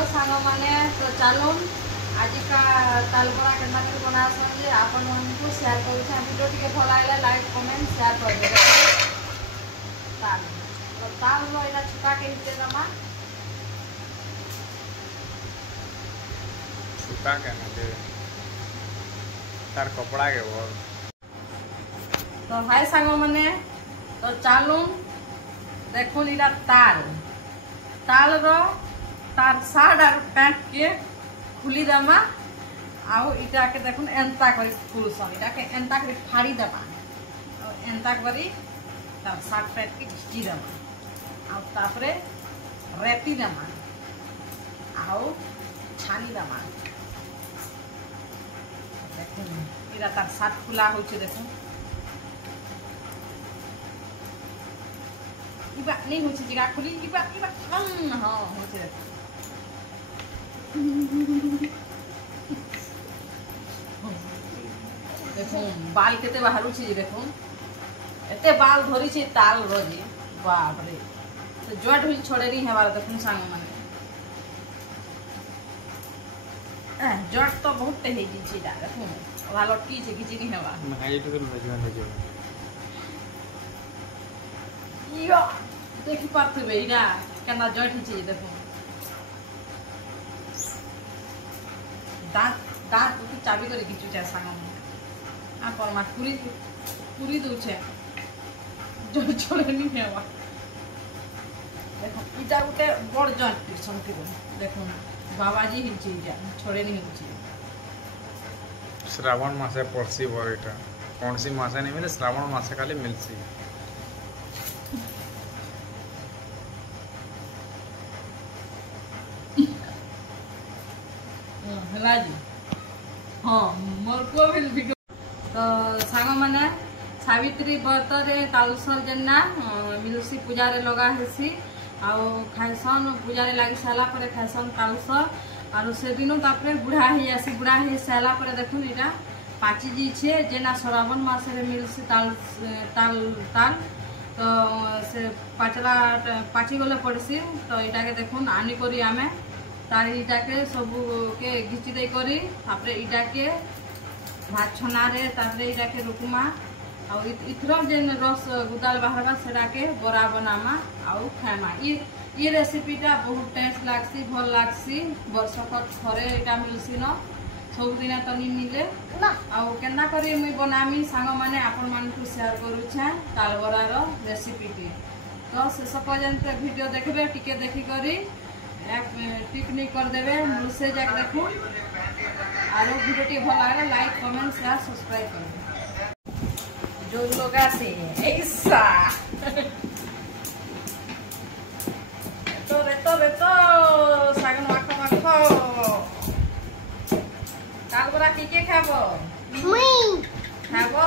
hello सांग मैंने तो चलो आज का तालबरा के बना समझे आपन को शेयर करूँ वीडियो टी भल लगे लाइक कमेंट शेयर कर देवे ताल तो ताल यहाँ छुटा के हिते दमा छुटा के ना दे तार कपड़ा के बोल तो भाई सांग मैंने तो चलो देखो इरा ताल ताल रो तार साड़ और पैंट के खुली दमा आउ इटा के देखो एंता करी फुलसन इटा के एंता करी फाड़ी दमा और एंता करी तार साड़ पैंट के घिची दमा आउ तापरे रेती दमा आउ छानी दमा देखो इरा तार साड़ खुला होचे देखो इबा नहीं होचे जिगा खुली इबा इबा हां होचे देखो बाल केते बाहरु छी देखो एते बाल धरी छी ताल रोजी बाप रे तो जट हुई छोड़े नहीं हमारा देखो सांग माने जट तो बहुत हे जी छी दा देखो वाला लटकी छी किछि नहीं हवा मैं ये तो मजबूर हो जाओ यो देखि पाते बेइना केना जट छी देखो दांत दांत की चाबी करे किछु चा सांग आ परमा पूरी पूरी दो छे जो छोड़े नहीं हेवा देखो इटा उते बड़ जट टिशन के देखो बाबाजी ही छी जा छोड़े नहीं होची श्रावण मासे पड़सी बरटा कौन सी मासे नहीं मिले श्रावण मासे खाली मिलसी हला जी हां मोर को भी तो सांग माने सावित्री व्रत रे तालसर जेना मिलसी पूजा रे लगा हेसी आउ खाइसन पूजा रे लागी साला परे खाइसन तालसर आरो से दिनो तापरे बुढ़ा हे आसी बुढ़ा हे साला परे देखुन इटा पाची जी छे जेना श्रावण मास रे मिलसी ताल ताल ताल तो से पाचला पाची गले पड़सी तो इटा के देखुन आनी करी आमे तार इटा के सब के घिची दे करी तापरे इटा के भात छना रे तापरे इटा के रुकमा आ इथरो जेन रस गुदाल बाहरबा सेडा के बरा बनामा आउ खामा ये रेसिपीटा बहुत टेस्ट लागसी भल लागसी वर्षक थरे इटा मिलसी न सब दिन तो नहीं मिले आउ केना करी मुई बनामी सांग माने आपन मान को शेयर करू छे तालबरा रो रेसिपी तो शेष पर्यंत वीडियो देखबे टिके देखि करी एक टिप्पणी कर देवे मुझसे जाके देखो और वीडियो टी भल लगे लाइक कमेंट शेयर सब्सक्राइब कर जो लोग आसे ऐसा तो सागन माखो माखो कालबरा के खाबो मुई खाबो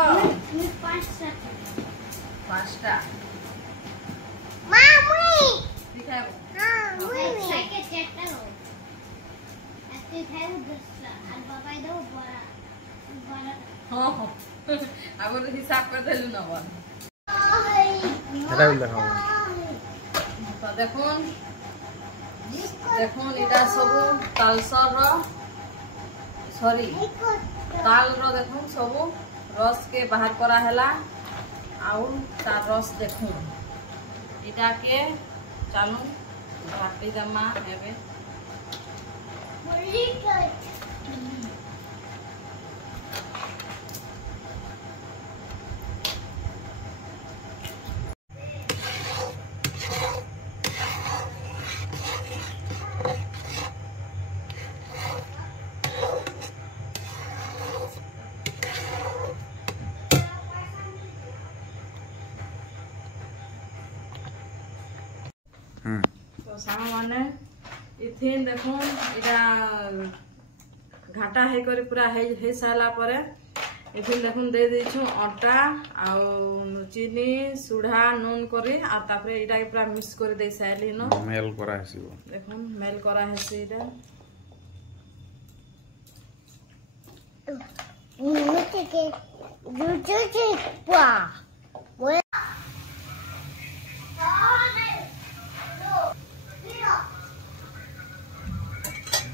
मुई पांचटा मा मुई दिखाबो हिसाब कर देलु न बन तो देखुन देखुन इटा सब तालसर रो सॉरी ताल रो देखुन सब रस के बाहर करा हैला आउ तार रस देखुन इटा के चालू काटी दमा हेबे तो सांग माने इथिन देखो इटा घाटा है करे पूरा है साला परे इथिन देखो दे देछु आटा आ चीनी सुढ़ा नून करे आ तापरे इटा के पूरा मिक्स करे दे साइली न मेल करा हेसिबो देखो मेल करा हेसी इटा मुझे के जुजुजी पा वो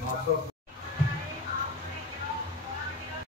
ମାସ